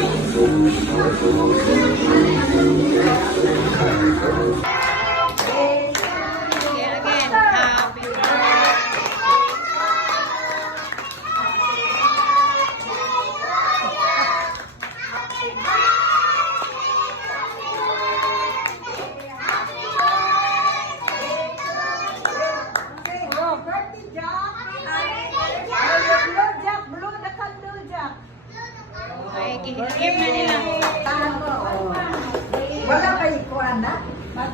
again, happy birthday. Ay, give na nila. Wala kayo ko anak? Ba,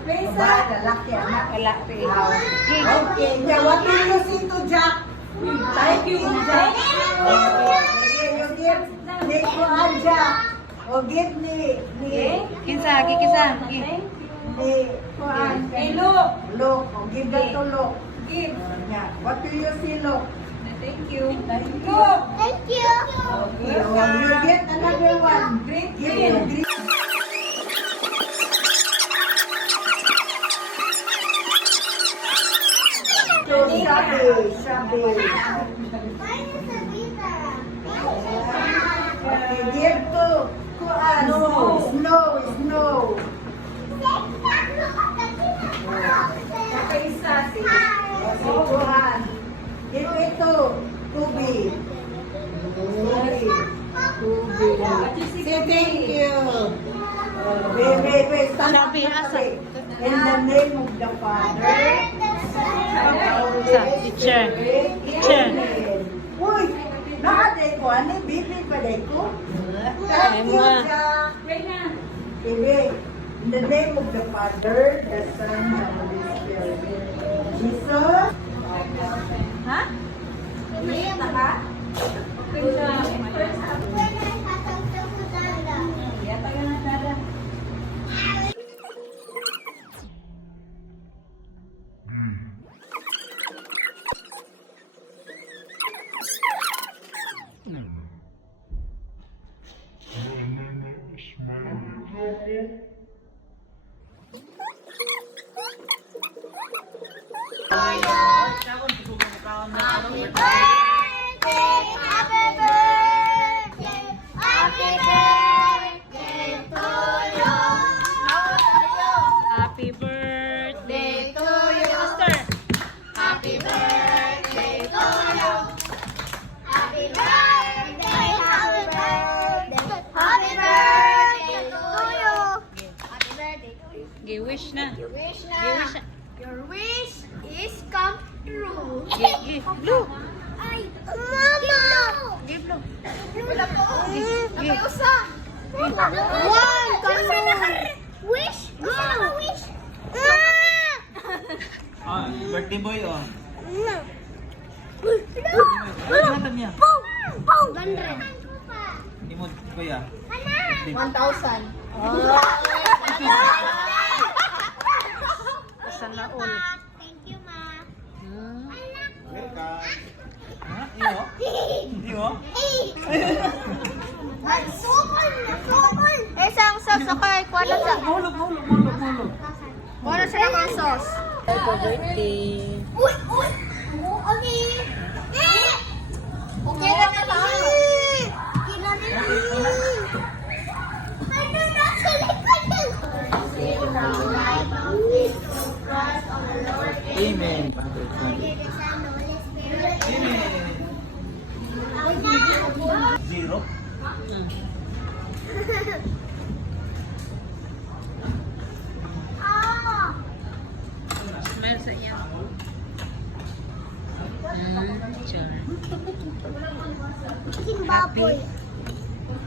lalaki anak. Kalaki. Okay, yeah, what do you say to Jack? Thank you, Jack. You give ni Kuan Jack. O give ni Kinsa, kikisa. Kuan. Look. Look. O give that to Look. Give. Yeah. What do you say, Look? Thank you. Thank you. Thank you. Okay, well, you get another one. Give him green. Sabi. Okay, give to Kuan. Snow. Kakaisa si Kuan. Give it to Tubi. Say thank you. Wait. Stand up. Sabi, asa? In the name of the Father. Sa teacher. Uy, naaday ko. Ano, bibi pa day ko? Thank you, Jack. Bibi, in the name of the Father, the Son, and the Holy Spirit. Jesus. Ha? Kumita ka? Happy birthday to you, Master. Happy birthday to you. Happy birthday, happy birthday. Happy birthday to you. Happy birthday to you. Gi-wish na. Wish na. Gi-wish na. Your wish is come true. Blue. Ay, Mama! Give blue. Wala po. Nakiusa. One, kanun. Wish. Gusto na wish. Ah, birthday boy oh. Ano niya? Pau! Pau! 100. Hindi mo kuya. 1,000. Sana all. Thank you, Ma. Welcome. Ha? Iyo? Iyo? Sukol! Sukol! Isang sasakay. Kuha na sa... Mahulog. Kuha na siya ng sauce. Happy birthday. Uy! Uy! Okay! Okay na na lang. Ano na sa likod? Amen. Zero. Smell sa iya. Sure. Kimbaboy.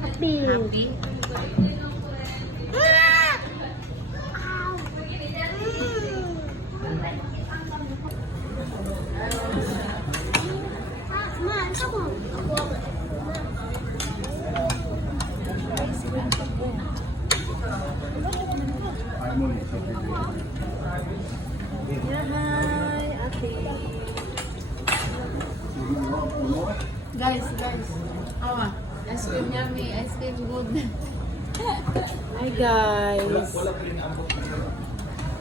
Happy. Happy. Guys. Awa, ice cream yummy, ice cream good. Hi guys.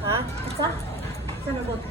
Ha? Isa? Isa na good.